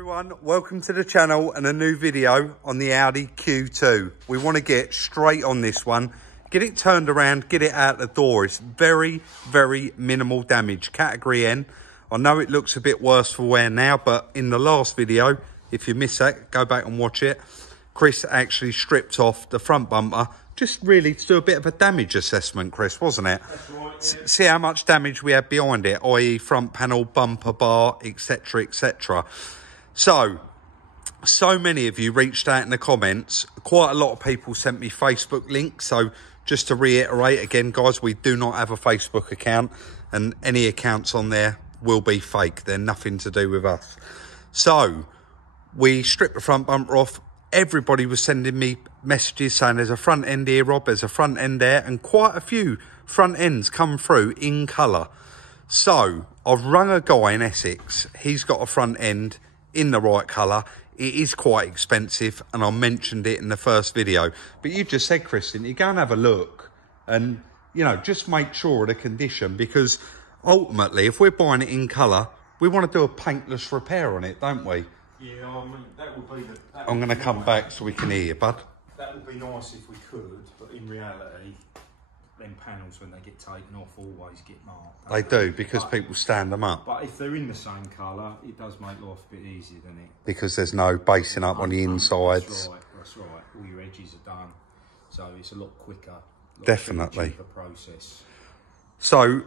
Everyone, welcome to the channel and a new video on the Audi Q2. We want to get straight on this one, get it turned around, get it out the door. It's very, very minimal damage, category N. I know it looks a bit worse for wear now, but in the last video, if you missed that, go back and watch it. Chris actually stripped off the front bumper, just really to do a bit of a damage assessment, Chris, wasn't it? That's right, yeah. See how much damage we had behind it, i.e. front panel, bumper bar, etc, etc. So many of you reached out in the comments. Quite a lot of people sent me Facebook links. So just to reiterate again, guys, we do not have a Facebook account, and any accounts on there will be fake. They're nothing to do with us. So we stripped the front bumper off. Everybody was sending me messages saying there's a front end here, Rob, there's a front end there, and quite a few front ends come through in colour. So I've rung a guy in Essex. He's got a front end in the right colour. It is quite expensive, and I mentioned it in the first video. But you just said, Kristen, you go and have a look and, you know, just make sure of the condition, because ultimately, if we're buying it in colour, we want to do a paintless repair on it, don't we? Yeah, I mean, that would be the... I'm going to come back so we can hear you, bud. That would be nice if we could, but in reality, them panels, when they get taken off, always get marked. They do, because people stand them up. But if they're in the same colour, it does make life a bit easier, doesn't it? Because there's no basing up on the insides. That's right. All your edges are done. So it's a lot quicker. Definitely. Cheaper process. So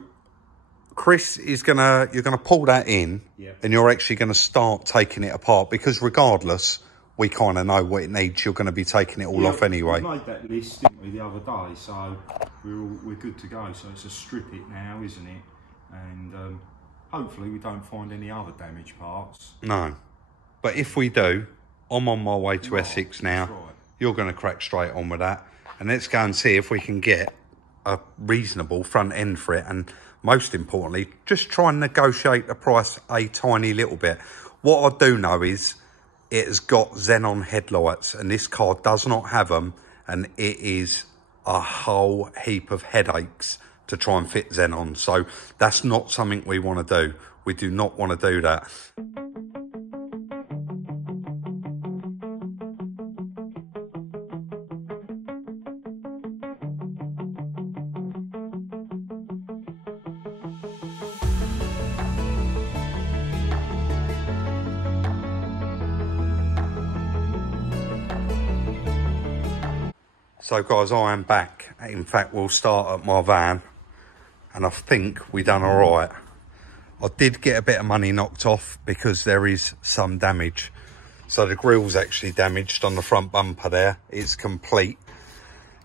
Chris is you're gonna pull that in, yeah, and you're actually gonna start taking it apart, because regardless, we kind of know what it needs. You're going to be taking it all off anyway. We made that list, didn't we, the other day, so we're good to go. So it's a strip it now, isn't it? And hopefully we don't find any other damaged parts. No, but if we do, I'm on my way to Essex now. Right. You're going to crack straight on with that, and let's go and see if we can get a reasonable front end for it, and most importantly, just try and negotiate the price a tiny little bit. What I do know is it has got Xenon headlights, and this car does not have them, and it is a whole heap of headaches to try and fit Xenon. So that's not something we want to do. We do not want to do that. So guys, I am back. In fact, we'll start at my van, and I think we done all right. I did get a bit of money knocked off because there is some damage. So the grill's actually damaged on the front bumper there. It's complete.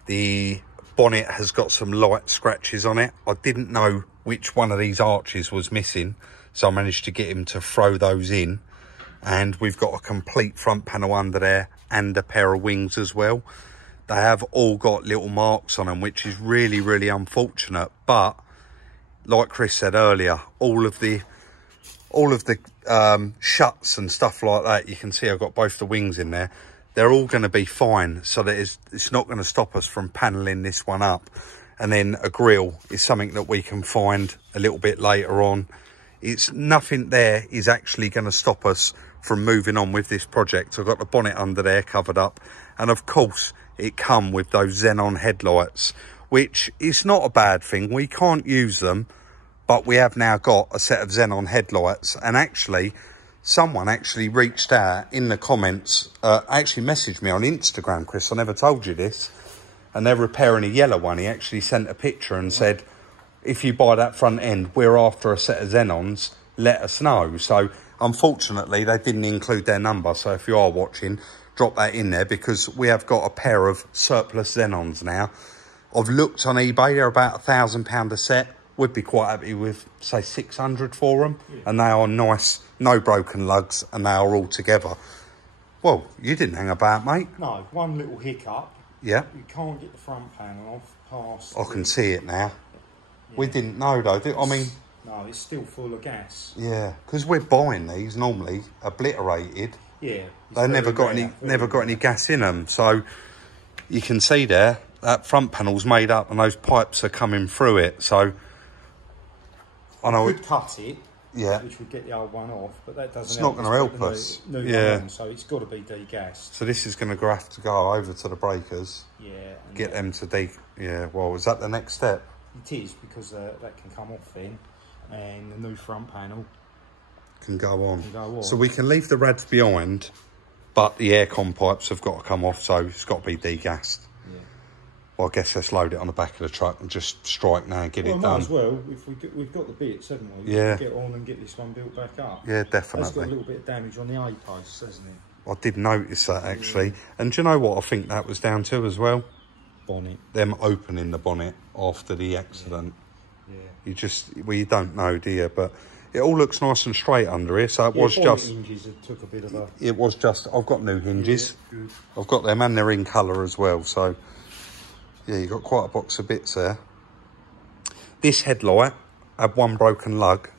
The bonnet has got some light scratches on it. I didn't know which one of these arches was missing, so I managed to get him to throw those in. And we've got a complete front panel under there and a pair of wings as well. They have all got little marks on them, which is really, really unfortunate. But like Chris said earlier, all of the shuts and stuff like that, you can see I've got both the wings in there. They're all going to be fine, so that it's not going to stop us from paneling this one up. And then a grille is something that we can find a little bit later on. It's nothing there is actually going to stop us from moving on with this project. I've got the bonnet under there covered up, and of course it come with those Xenon headlights, which is not a bad thing. We can't use them, but we have now got a set of Xenon headlights. And actually, someone actually reached out in the comments, actually messaged me on Instagram, Chris, I never told you this, and they're repairing a yellow one. He actually sent a picture and said, if you buy that front end, we're after a set of Xenons, let us know. So unfortunately, they didn't include their number. So if you are watching, drop that in there, because we have got a pair of surplus Xenons now. I've looked on eBay, they're about £1,000 a set. We'd be quite happy with, say, 600 for them. Yeah. And they are nice, no broken lugs, and they are all together. Well, you didn't hang about, mate. No, one little hiccup. Yeah. You can't get the front panel off past... I can see it now. Yeah. We didn't know, though. I mean... No, it's still full of gas. Yeah, because we're buying these normally obliterated. Yeah. They never got any gas in them. So you can see there, that front panel's made up and those pipes are coming through it. So I know we could cut it. Yeah. Which would get the old one off, but that doesn't. It's not going to help us. New yeah. one on, so it's got to be degassed. So this is going to have to go over to the breakers. Yeah. Get them to Yeah. Well, is that the next step? It is, because that can come off then, and the new front panel can go on. Can go on. So we can leave the rads behind, but the aircon pipes have got to come off, so it's got to be degassed. Yeah. Well, I guess let's load it on the back of the truck and just strike now and get it done. Might as well, if we've got the bits, haven't we? Yeah. We can get on and get this one built back up. Yeah, definitely. It's got a little bit of damage on the A-posts, hasn't it? I did notice that, actually. And do you know what I think that was down to as well? Bonnet. Them opening the bonnet after the accident. Yeah. You don't know, do you? But it all looks nice and straight under here, so it was just... hinges took a bit of a... It was just... I've got new hinges. Yeah, good. I've got them, and they're in colour as well, so... Yeah, you've got quite a box of bits there. This headlight had one broken lug,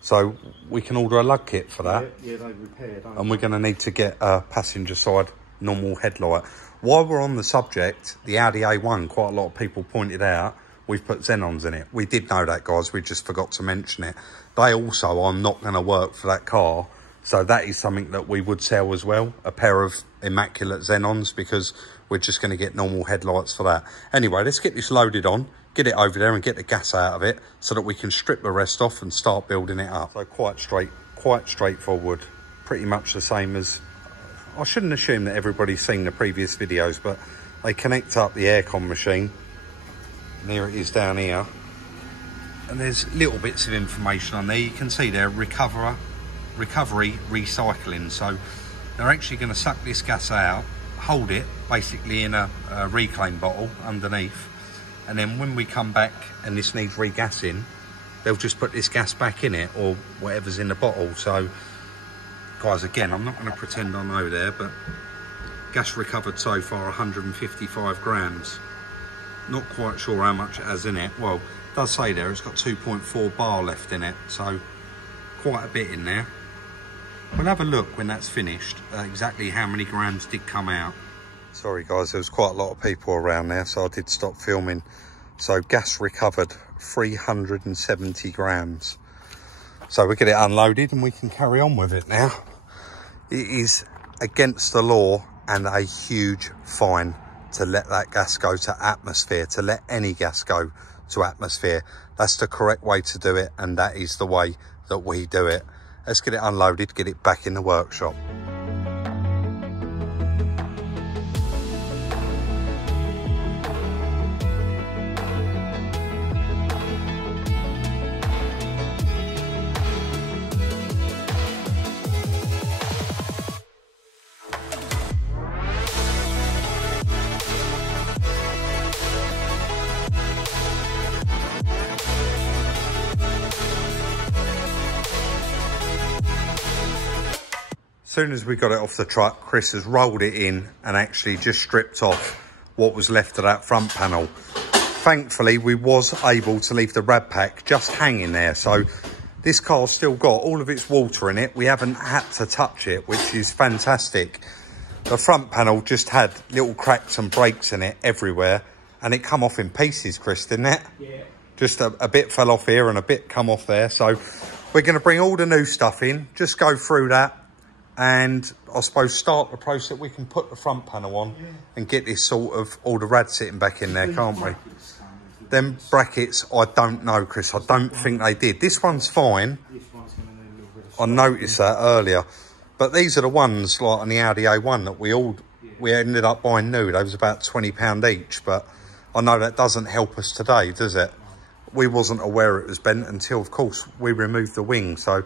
so we can order a lug kit for that. Yeah, they repaired, don't and we're going to need to get a passenger side normal headlight. While we're on the subject, the Audi A1, quite a lot of people pointed out, we've put Xenons in it. We did know that, guys. We just forgot to mention it. They also are not going to work for that car. So that is something that we would sell as well. A pair of immaculate Xenons, because we're just going to get normal headlights for that. Anyway, let's get this loaded on, get it over there and get the gas out of it so that we can strip the rest off and start building it up. So quite straightforward. Pretty much the same as... I shouldn't assume that everybody's seen the previous videos, but they connect up the aircon machine. And here it is down here. And there's little bits of information on there. You can see there, recovery recycling. So they're actually going to suck this gas out, hold it basically in a reclaim bottle underneath. And then when we come back and this needs regassing, they'll just put this gas back in it or whatever's in the bottle. So... Guys, again, I'm not going to pretend I know there, but gas recovered so far 155 grams. Not quite sure how much it has in it. Well, it does say there it's got 2.4 bar left in it, so quite a bit in there. We'll have a look when that's finished, exactly how many grams did come out. Sorry guys, there was quite a lot of people around there, so I did stop filming. So gas recovered 370 grams. So we get it unloaded and we can carry on with it now. It is against the law and a huge fine to let that gas go to atmosphere, to let any gas go to atmosphere. That's the correct way to do it, and that is the way that we do it. Let's get it unloaded, get it back in the workshop. As soon as we got it off the truck, Chris has rolled it in and actually just stripped off what was left of that front panel. Thankfully, we was able to leave the rad pack just hanging there. So this car's still got all of its water in it. We haven't had to touch it, which is fantastic. The front panel just had little cracks and breaks in it everywhere, and it come off in pieces, Chris, didn't it? Yeah. Just a bit fell off here and a bit come off there. So we're going to bring all the new stuff in, just go through that, and I suppose start the process. We can put the front panel on and get this sort of, all the rad sitting back in there, can't we? Them brackets, I don't know, Chris. I don't think they did. This one's fine. I noticed that earlier. But these are the ones, like on the Audi A1, that we ended up buying new. They was about £20 each. But I know that doesn't help us today, does it? We wasn't aware it was bent until, of course, we removed the wing. So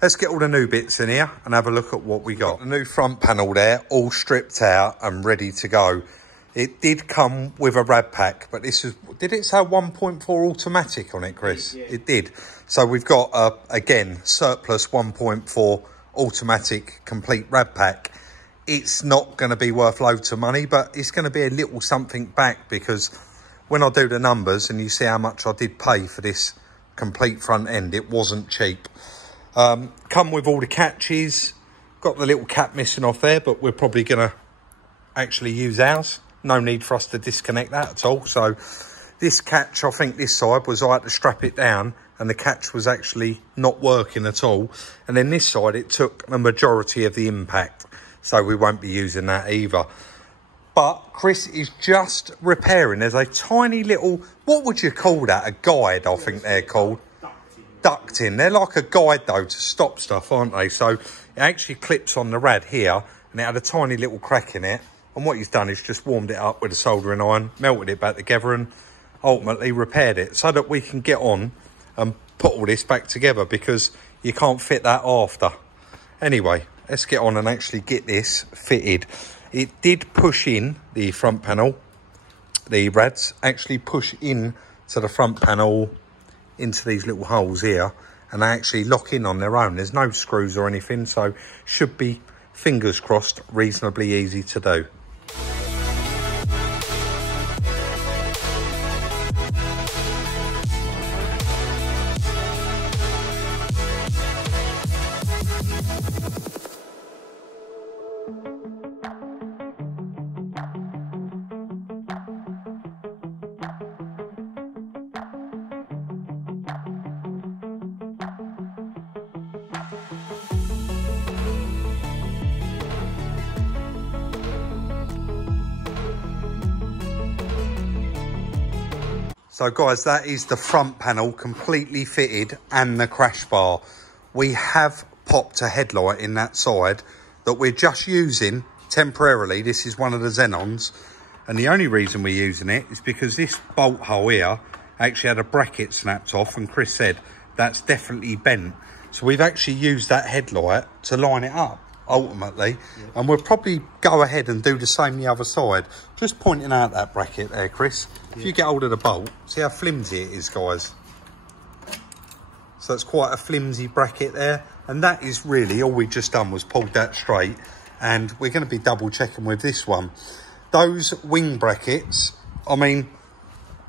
let's get all the new bits in here and have a look at what we got. The new front panel there, all stripped out and ready to go. It did come with a rad pack, but this is, did it say 1.4 automatic on it, Chris? Yeah. It did. So we've got, again, surplus 1.4 automatic complete rad pack. It's not going to be worth loads of money, but it's going to be a little something back, because when I do the numbers and you see how much I did pay for this complete front end, it wasn't cheap. Come with all the catches. Got the little cap missing off there, but we're probably going to actually use ours. No need for us to disconnect that at all. So this catch, I think this side was I had to strap it down and the catch was actually not working at all. And then this side, it took the majority of the impact, so we won't be using that either. But Chris is just repairing. There's a tiny little, what would you call that? A guide, I think they're called. Ducting. They're like a guide though to stop stuff, aren't they? So it actually clips on the rad here, and it had a tiny little crack in it. And what he's done is just warmed it up with a soldering iron, melted it back together, and ultimately repaired it so that we can get on and put all this back together, because you can't fit that after. Anyway, let's get on and actually get this fitted. It did push in the front panel. The rads actually push in to the front panel into these little holes here, and they actually lock in on their own. There's no screws or anything, so should be, fingers crossed, reasonably easy to do. So guys, that is the front panel completely fitted and the crash bar. We have popped a headlight in that side that we're just using temporarily. This is one of the Xenons, and the only reason we're using it is because this bolt hole here actually had a bracket snapped off, and Chris said that's definitely bent. So we've actually used that headlight to line it up ultimately, and we'll probably go ahead and do the same the other side. Just pointing out that bracket there, Chris. If you get hold of the bolt, see how flimsy it is, guys. So it's quite a flimsy bracket there, and that is really all we just done was pulled that straight, and we're going to be double checking with this one. Those wing brackets, I mean,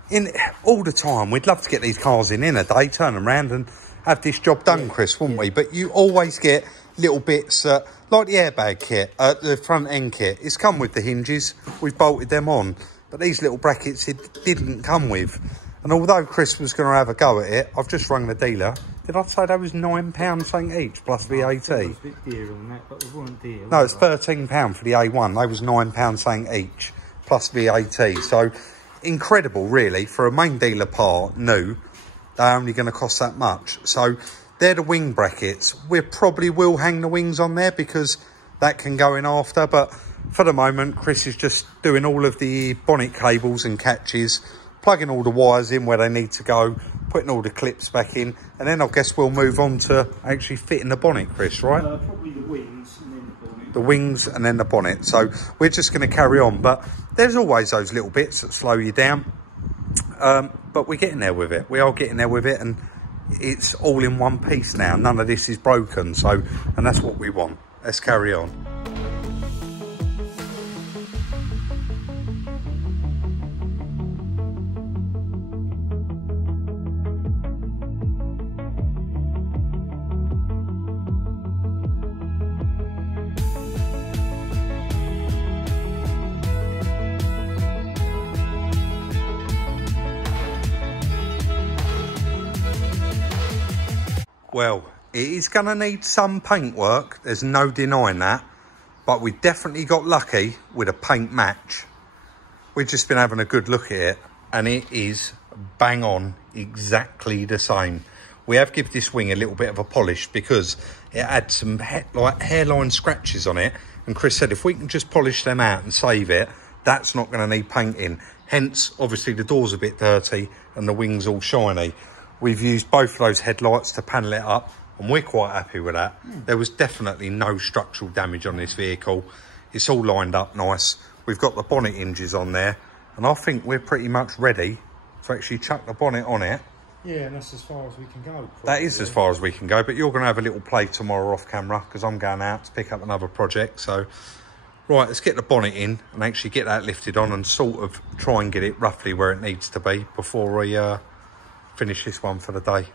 in all the time, we'd love to get these cars in a day, turn them around and have this job done, Chris, wouldn't we? But you always get little bits, like the airbag kit, the front end kit. It's come with the hinges, we've bolted them on, but these little brackets it didn't come with. And although Chris was going to have a go at it, I've just rung the dealer. Did I say that was £9 something each plus VAT? It was a bit dearer than that, but they weren't dear. No, it's £13 for the A1. They was £9 something each plus VAT. So incredible, really, for a main dealer part, new. They're only going to cost that much. So they're the wing brackets. We probably will hang the wings on there because that can go in after. But for the moment, Chris is just doing all of the bonnet cables and catches, plugging all the wires in where they need to go, putting all the clips back in. And then I guess we'll move on to actually fitting the bonnet, Chris, right? Probably the wings and then the bonnet. The wings and then the bonnet. So we're just going to carry on. But there's always those little bits that slow you down. But we're getting there with it. We are getting there with it, and it's all in one piece now. None of this is broken, so, and that's what we want. Let's carry on. Well, it is going to need some paint work, there's no denying that, but we definitely got lucky with a paint match. We've just been having a good look at it, and it is bang on exactly the same. We have given this wing a little bit of a polish because it had some like hairline scratches on it, and Chris said if we can just polish them out and save it, that's not going to need painting. Hence, obviously the door's a bit dirty and the wing's all shiny. We've used both of those headlights to panel it up, and we're quite happy with that. There was definitely no structural damage on this vehicle. It's all lined up nice. We've got the bonnet hinges on there, and I think we're pretty much ready to actually chuck the bonnet on it. Yeah, and that's as far as we can go. Probably. That is as far as we can go, but you're going to have a little play tomorrow off camera because I'm going out to pick up another project. So, right, let's get the bonnet in and actually get that lifted on and sort of try and get it roughly where it needs to be before we finish this one for the day.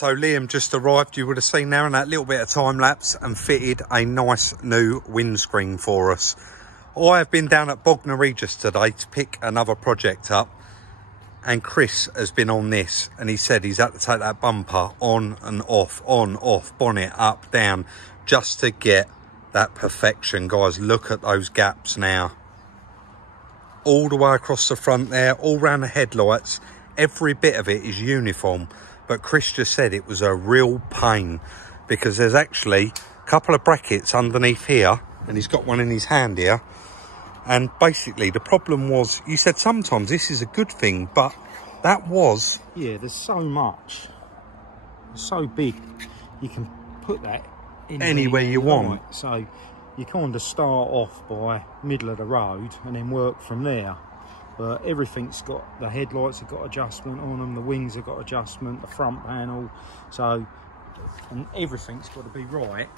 So Liam just arrived, you would have seen there in that little bit of time lapse, and fitted a nice new windscreen for us. I have been down at Bognor Regis today to pick another project up, and Chris has been on this, and he said he's had to take that bumper on, off, bonnet up, down, just to get that perfection. Guys, look at those gaps now. All the way across the front there, all round the headlights, every bit of it is uniform. But Chris just said it was a real pain, because there's actually a couple of brackets underneath here, and he's got one in his hand here. And basically the problem was, you said sometimes this is a good thing, but that was... Yeah, there's so much. It's so big, you can put that in anywhere you want. So you kind of start off by middle of the road and then work from there. But everything's got, the headlights have got adjustment on them, the wings have got adjustment, the front panel, so, and everything's got to be right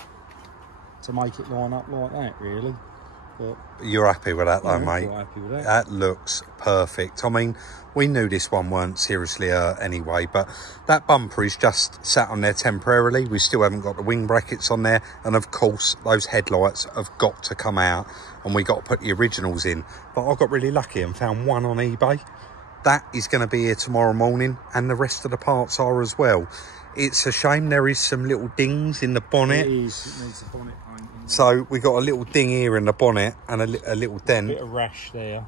to make it line up like that, really. But you're happy with that though, mate? I'm happy with that. That looks perfect. I mean, we knew this one weren't seriously hurt anyway, but that bumper is just sat on there temporarily. We still haven't got the wing brackets on there, and of course those headlights have got to come out, and we got to put the originals in. But I got really lucky and found one on eBay. That is going to be here tomorrow morning, and the rest of the parts are as well. It's a shame there is some little dings in the bonnet. It is, it needs a bonnet paint. So we got a little ding here in the bonnet and a little dent. A bit of rash there.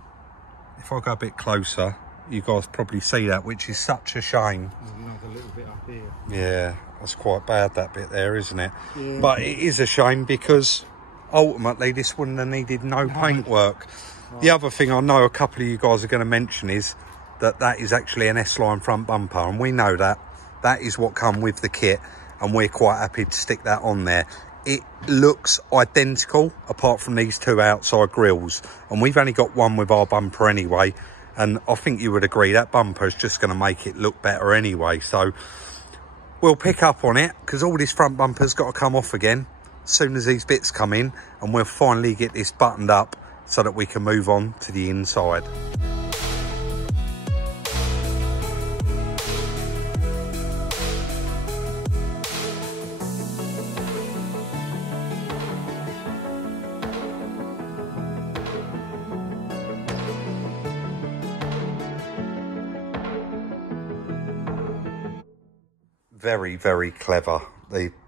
If I go a bit closer, you guys probably see that, which is such a shame. There's another little bit up here. Yeah, that's quite bad, that bit there, isn't it? Yeah. But it is a shame, because ultimately this wouldn't have needed no paintwork. Right. The other thing I know a couple of you guys are going to mention is that that is actually an S-line front bumper, and we know that. That is what come with the kit, and we're quite happy to stick that on there. It looks identical apart from these two outside grills, and we've only got one with our bumper anyway, and I think you would agree that bumper is just going to make it look better anyway. So we'll pick up on it, because all this front bumper's got to come off again as soon as these bits come in, and we'll finally get this buttoned up so that we can move on to the inside. Very, very clever.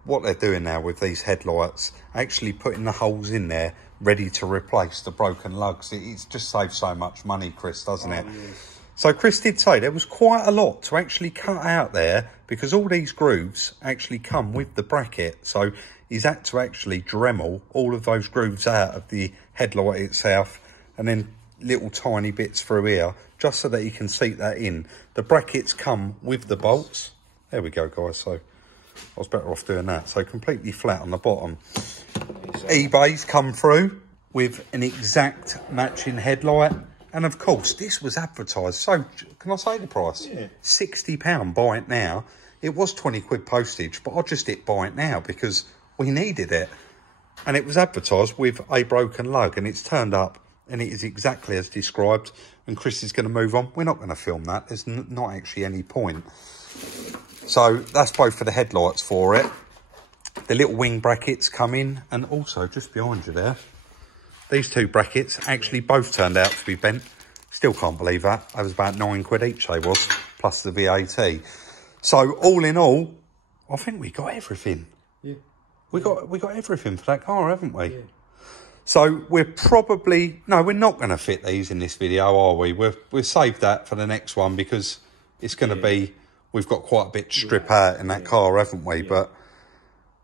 What they're doing now with these headlights, actually putting the holes in there ready to replace the broken lugs. It just saves so much money, Chris, doesn't it? Yes. So Chris did say there was quite a lot to actually cut out there, because all these grooves actually come with the bracket. So he's had to actually Dremel all of those grooves out of the headlight itself, and then little tiny bits through here, just so that he can seat that in. The brackets come with the bolts. There we go, guys. So I was better off doing that. So completely flat on the bottom. eBay's come through with an exact matching headlight. And of course, this was advertised. So can I say the price? Yeah. £60, buy it now. It was 20 quid postage, but I just hit buy it now because we needed it. And it was advertised with a broken lug, and it's turned up, and it is exactly as described. And Chris is going to move on. We're not going to film that. There's not actually any point. So that's both for the headlights for it. The little wing brackets come in, and also just behind you there, these two brackets actually both turned out to be bent. Still can't believe that. That was about 9 quid each, they was, plus the VAT. So all in all, I think we got everything. Yeah. We got everything for that car, haven't we? Yeah. So we're probably, no, we're not going to fit these in this video, are we? We'll save that for the next one, because it's going to be, we've got quite a bit to strip out in that car, haven't we? Yeah. But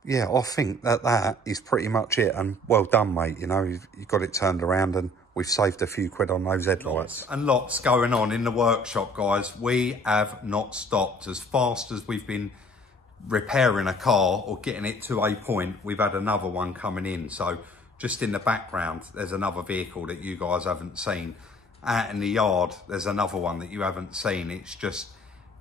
yeah, I think that is pretty much it. And well done, mate. You know, you've got it turned around, and we've saved a few quid on those headlights. And lots going on in the workshop, guys. We have not stopped. As fast as we've been repairing a car or getting it to a point, we've had another one coming in. So just in the background, there's another vehicle that you guys haven't seen. Out in the yard, there's another one that you haven't seen. It's just,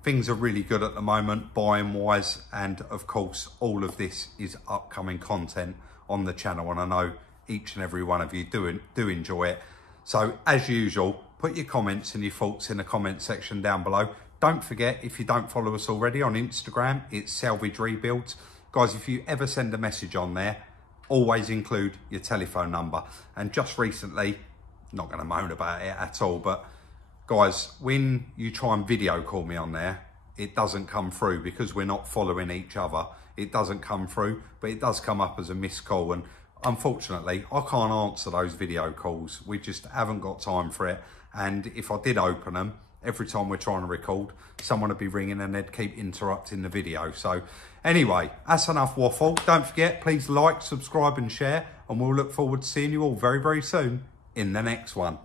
things are really good at the moment, buying wise, and of course all of this is upcoming content on the channel, and I know each and every one of you do enjoy it. So as usual, put your comments and your thoughts in the comment section down below. Don't forget, if you don't follow us already on Instagram, it's Salvage Rebuilds. Guys, if you ever send a message on there, always include your telephone number. And just recently, not going to moan about it at all, but guys, when you try and video call me on there, it doesn't come through because we're not following each other. It doesn't come through, but it does come up as a missed call. And unfortunately, I can't answer those video calls. We just haven't got time for it. And if I did open them, every time we're trying to record, someone would be ringing and they'd keep interrupting the video. So anyway, that's enough waffle. Don't forget, please like, subscribe and share, and we'll look forward to seeing you all very, very soon in the next one.